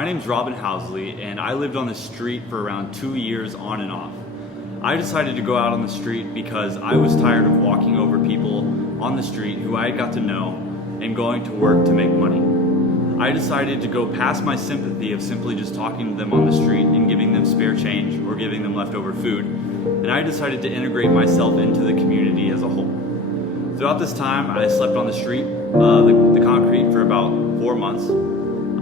My name's Robin Housley, and I lived on the street for around 2 years on and off. I decided to go out on the street because I was tired of walking over people on the street who I got to know and going to work to make money. I decided to go past my sympathy of simply just talking to them on the street and giving them spare change or giving them leftover food, and I decided to integrate myself into the community as a whole. Throughout this time, I slept on the street, the concrete, for about 4 months.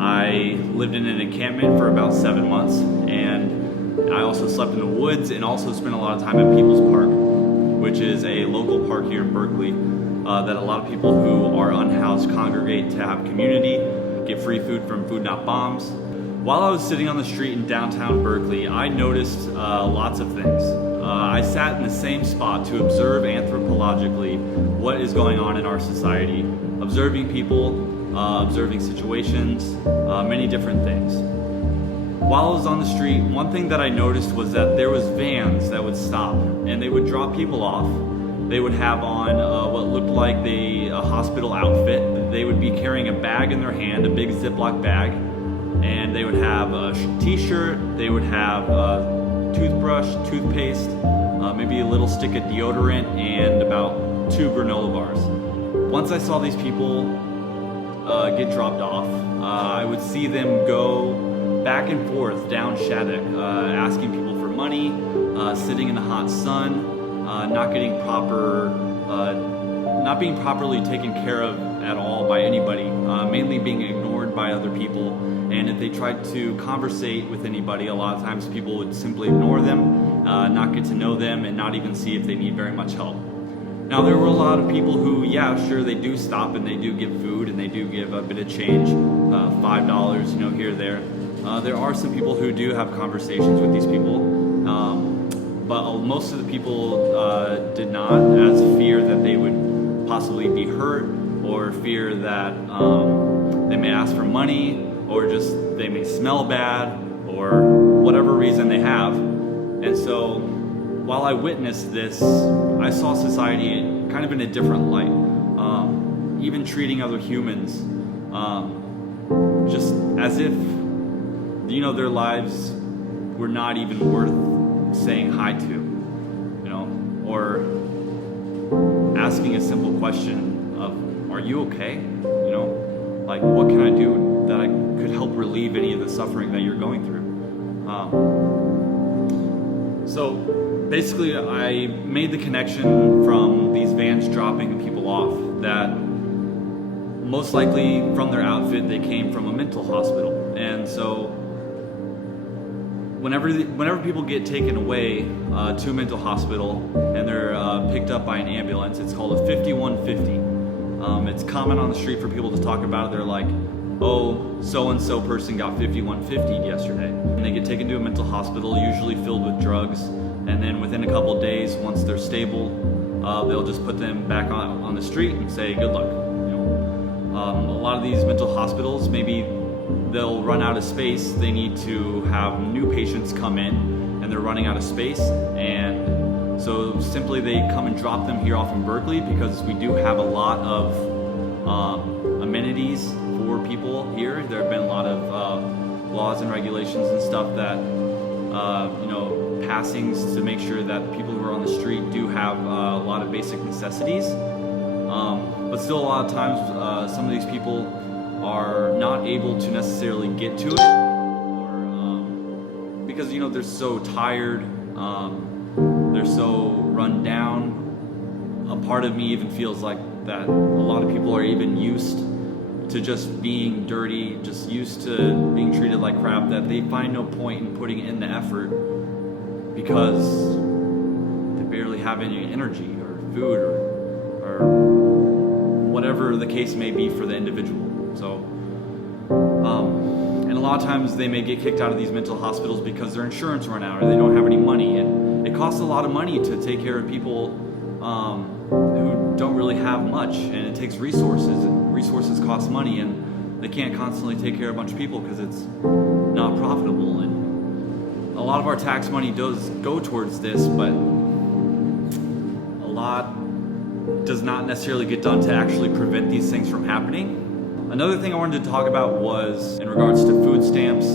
I lived in an encampment for about 7 months, and I also slept in the woods and also spent a lot of time at People's Park, which is a local park here in Berkeley that a lot of people who are unhoused congregate to have community, get free food from Food Not Bombs. While I was sitting on the street in downtown Berkeley, I noticed lots of things. I sat in the same spot to observe anthropologically what is going on in our society, observing people, observing situations, many different things. While I was on the street, one thing that I noticed was that there was vans that would stop and they would drop people off. They would have on what looked like a hospital outfit. They would be carrying a bag in their hand, a big Ziploc bag, and they would have a t-shirt, they would have a toothbrush, toothpaste, maybe a little stick of deodorant, and about 2 granola bars. Once I saw these people get dropped off, I would see them go back and forth down Shattuck, asking people for money, sitting in the hot sun, not being properly taken care of at all by anybody, mainly being ignored by other people. And if they tried to conversate with anybody, a lot of times people would simply ignore them, not get to know them, and not even see if they need very much help. Now, there were a lot of people who, yeah, sure, they do stop and they do give food and they do give a bit of change, $5, here or there. There are some people who do have conversations with these people, but most of the people did not, as fear that they would possibly be hurt, or fear that they may ask for money, or just they may smell bad, or whatever reason they have. And so while I witnessed this, I saw society kind of in a different light, even treating other humans just as if their lives were not even worth saying hi to, or asking a simple question of, are you okay? Like, what can I do that I could help relieve any of the suffering that you're going through? So basically, I made the connection from these vans dropping people off that most likely from their outfit they came from a mental hospital. And so whenever people get taken away to a mental hospital and they're picked up by an ambulance, it's called a 5150. It's common on the street for people to talk about it. They're like, oh, so-and-so person got 5150'd yesterday. And they get taken to a mental hospital, usually filled with drugs, and then within a couple days, once they're stable, they'll just put them back on the street and say, good luck. A lot of these mental hospitals, maybe they'll run out of space. They need to have new patients come in, and they're running out of space, and so simply they come and drop them here off in Berkeley because we do have a lot of amenities for people here. There have been a lot of laws and regulations and stuff that, passings to make sure that people who are on the street do have a lot of basic necessities. But still, a lot of times, some of these people are not able to necessarily get to it, or because they're so tired, they're so run down. A part of me even feels like that a lot of people are even used to just being dirty, just used to being treated like crap, that they find no point in putting in the effort because they barely have any energy or food or whatever the case may be for the individual. So, and a lot of times they may get kicked out of these mental hospitals because their insurance run out or they don't have any money, and it costs a lot of money to take care of people who don't really have much, and it takes resources, and resources cost money, and they can't constantly take care of a bunch of people because it's not profitable. And a lot of our tax money does go towards this, but a lot does not necessarily get done to actually prevent these things from happening. Another thing I wanted to talk about was in regards to food stamps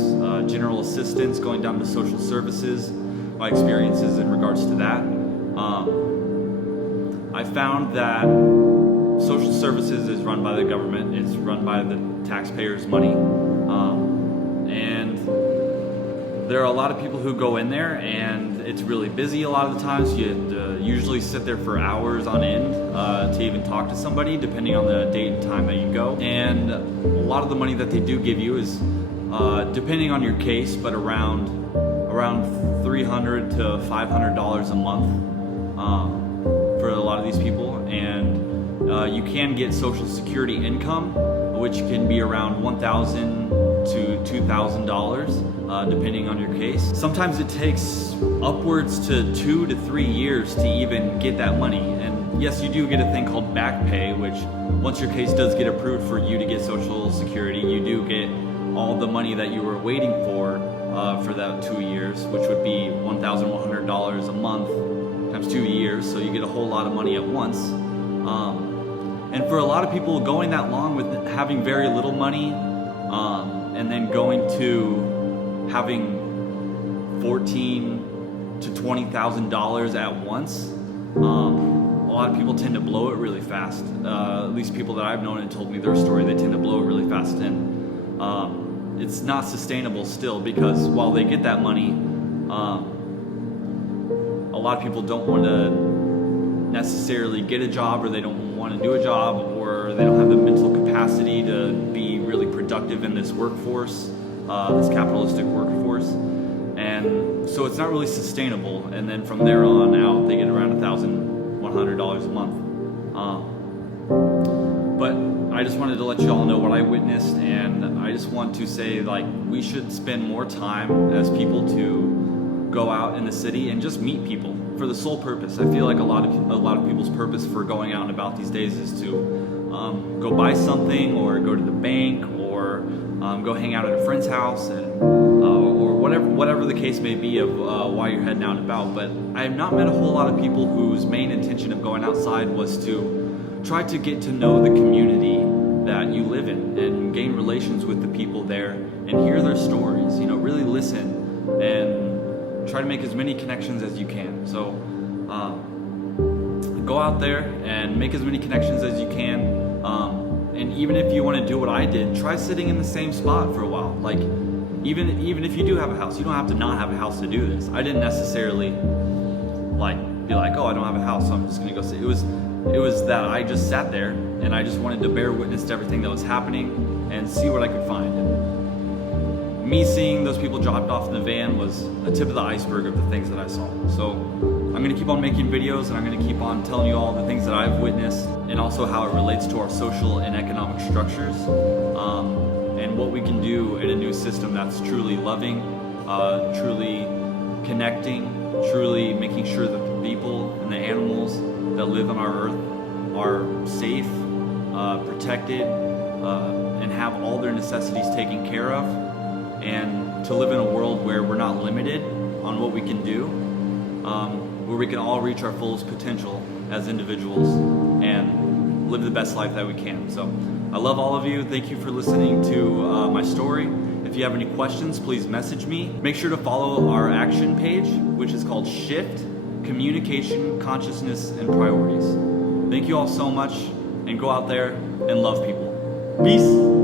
going down to social services, my experiences in regards to that. I found that social services is run by the government. It's run by the taxpayers' money. And there are a lot of people who go in there, and it's really busy a lot of the times. You have to usually sit there for hours on end to even talk to somebody, depending on the date and time that you go. And a lot of the money that they do give you is, depending on your case, but around $300 to $500 a month for a lot of these people. And you can get Social Security income, which can be around $1,000 to $2,000, depending on your case. Sometimes it takes upwards to 2 to 3 years to even get that money. And yes, you do get a thing called back pay, which once your case does get approved for you to get Social Security, you do get all the money that you were waiting for that 2 years, which would be $1,100 a month times 2 years. So you get a whole lot of money at once. And for a lot of people, going that long with having very little money, and then going to having $14,000 to $20,000 at once, a lot of people tend to blow it really fast. At least people that I've known and told me their story, they tend to blow it really fast, and it's not sustainable still, because while they get that money, a lot of people don't want to necessarily get a job, or they don't want to do a job, or they don't have the mental capacity to be really productive in this workforce, this capitalistic workforce. And so it's not really sustainable. And then from there on out, they get around $1,100 a month. But I just wanted to let you all know what I witnessed, and I just want to say, like, we should spend more time as people to go out in the city and just meet people for the sole purpose. I feel like a lot of people's purpose for going out and about these days is to go buy something, or go to the bank, or go hang out at a friend's house, and or whatever the case may be of why you're heading out and about. But I have not met a whole lot of people whose main intention of going outside was to try to get to know the community that you live in, and gain relations with the people there, and hear their stories. You know, really listen and try to make as many connections as you can. So go out there and make as many connections as you can. And even if you want to do what I did, try sitting in the same spot for a while. Like, even if you do have a house, you don't have to not have a house to do this. I didn't necessarily be like, oh, I don't have a house, so I'm just gonna go sit. It was that I just sat there, and I just wanted to bear witness to everything that was happening and see what I could find. And me seeing those people dropped off in the van was a tip of the iceberg of the things that I saw. So I'm gonna keep on making videos, and I'm gonna keep on telling you all the things that I've witnessed, and also how it relates to our social and economic structures, and what we can do in a new system that's truly loving, truly connecting, truly making sure that the people and the animals that live on our earth are safe, protected, and have all their necessities taken care of, and to live in a world where we're not limited on what we can do, where we can all reach our fullest potential as individuals and live the best life that we can. So I love all of you. Thank you for listening to my story. If you have any questions, please message me. Make sure to follow our action page, which is called Shift, Communication, Consciousness, and Priorities. Thank you all so much, and go out there and love people. Peace.